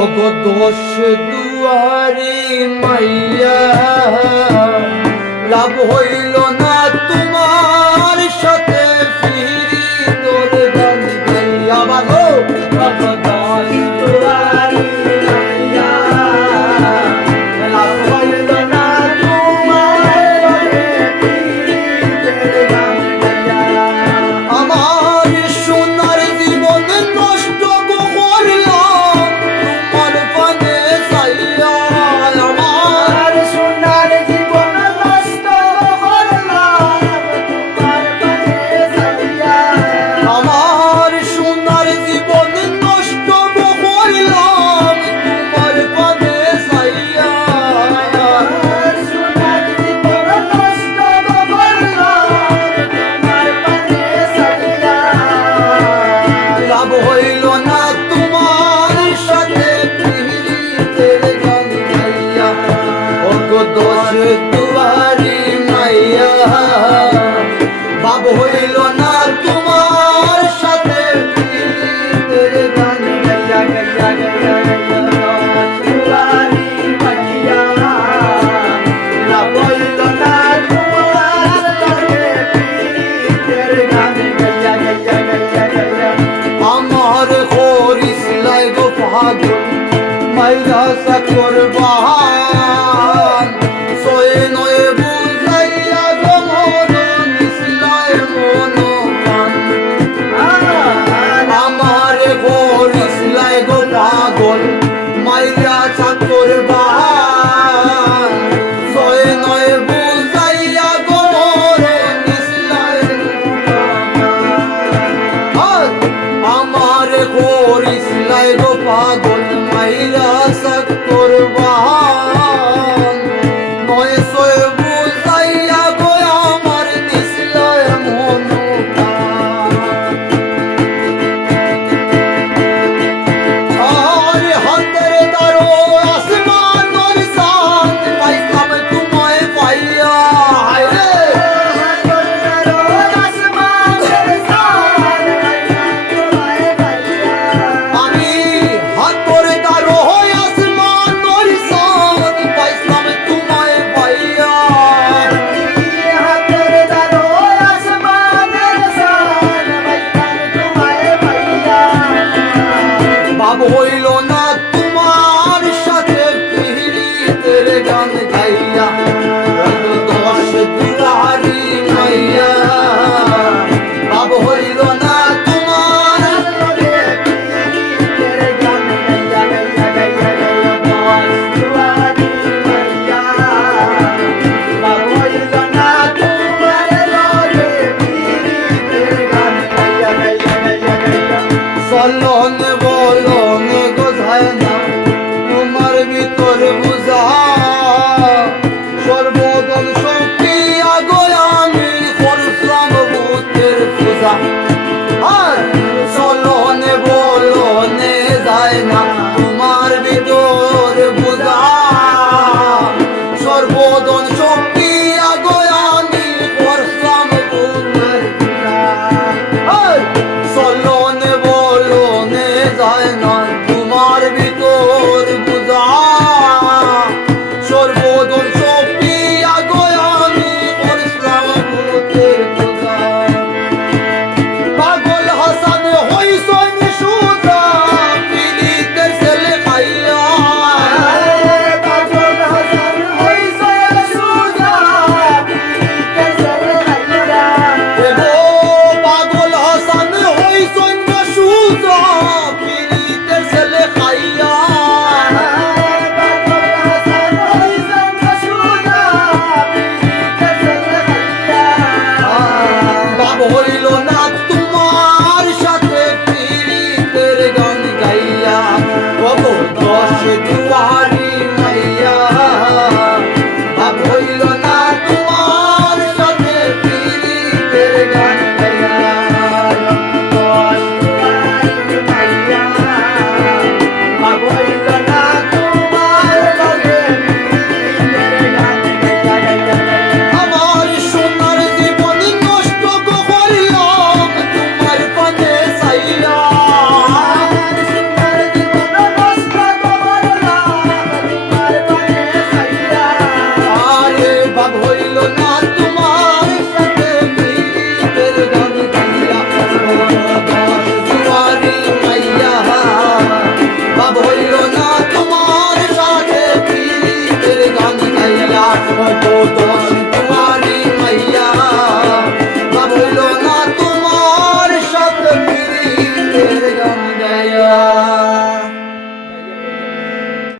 ওগো দোষ দুয়ারি মাইয়া লাভ হইল না তোমার সাথে ফিরি তোর গান গাইয়া বাগো ওগো দোষ দুয়ারি মাইয়া লাভ হইল না তোমার সাথে ফিরি তোর গান গাইয়া আমার সোনার জীবন নষ্ট করলাম তোমার পানে চাইয়া আমার সোনার জীবন নষ্ট করলাম তোমার পানে চাইয়া আমার সোনার জীবন নষ্ট করলাম তোমার পানে চাইয়া আমার সোনার জীবন নষ্ট করলাম তোমার পানে চাইয়া লাভ হইল না তোমার সাথে প্রীতের গান গাইয়া ওগো দোষ দুয়ারি মাইয়া লাভ হইল না তোমার সাথে প্রীতের গান গাইয়া গাইয়া গাইয়া গাইয়া দুয়ারি মাইয়া লাভ হইল না তোমার সাথে প্রীতের গান গাইয়া গাইয়া গাইয়া গাইয়া আমার করিস লাগো পাগল মাইরা সাকর বাহান সোয়ে নয়ে বুঝাইয়া গো মন মিশলায় মন প্রাণ আমার করিস লাগো পাগল মাইরা সাকর বাহান সোয়ে নয়ে বুঝাইয়া গো মন মিশলায় আমার করিস লাগো পাগল মাইরা সাকর বাহান নয় সয়ে বুঝাইয়া গো আমার নিসলায় মন আর হাতের দারো আসমান ওর সাথ পাইতাম তোমায় পাইয়া হায়রে হাতের দারো আসমান ওর সাথ তোমায় পাইয়া আমি হাতর দারো আসমান ওর সাথ পাইতাম তোমায় পাইয়া হাতের দারো আসমান ওর সাথ পাইতাম তোমায় পাইয়া বাব হইল না তোমার সাথে প্রীতের গান গাইয়া দোষ দুয়ারি মাইয়া বাব হইল না তোমার সাথে প্রীতের গান গাইয়া গাইয়া গাইয়া গাইয়া দোষ দুয়ারি মাইয়া বাব হইল না তোমার সাথে প্রীতের গান গাইয়া গাইয়া গাইয়া গাইয়া চলন বলন গোঝায় না তোমার ভিতর বুঝা সর্বদল শক্তি আগো আমি করলাম ভূতের পূজা আর চলনে বলনে যায় না তোমার ভিতর বুঝা সর্বদল শক্তি আগো আমি করলাম ভূতের পূজা আর চলনে বলনে যায় না তোমার ভিতর বুঝা সর্বদল শক্তি আগো আমি করলাম ভূতের পূজা পাগল হাসান হইসন সুজা পীড়িতের ছেলে খাইয়া পাগল হাসান হইসন সুজা পীড়িতের ছেলে খাইয়া এগো পাগল হাসান হইসন সুজা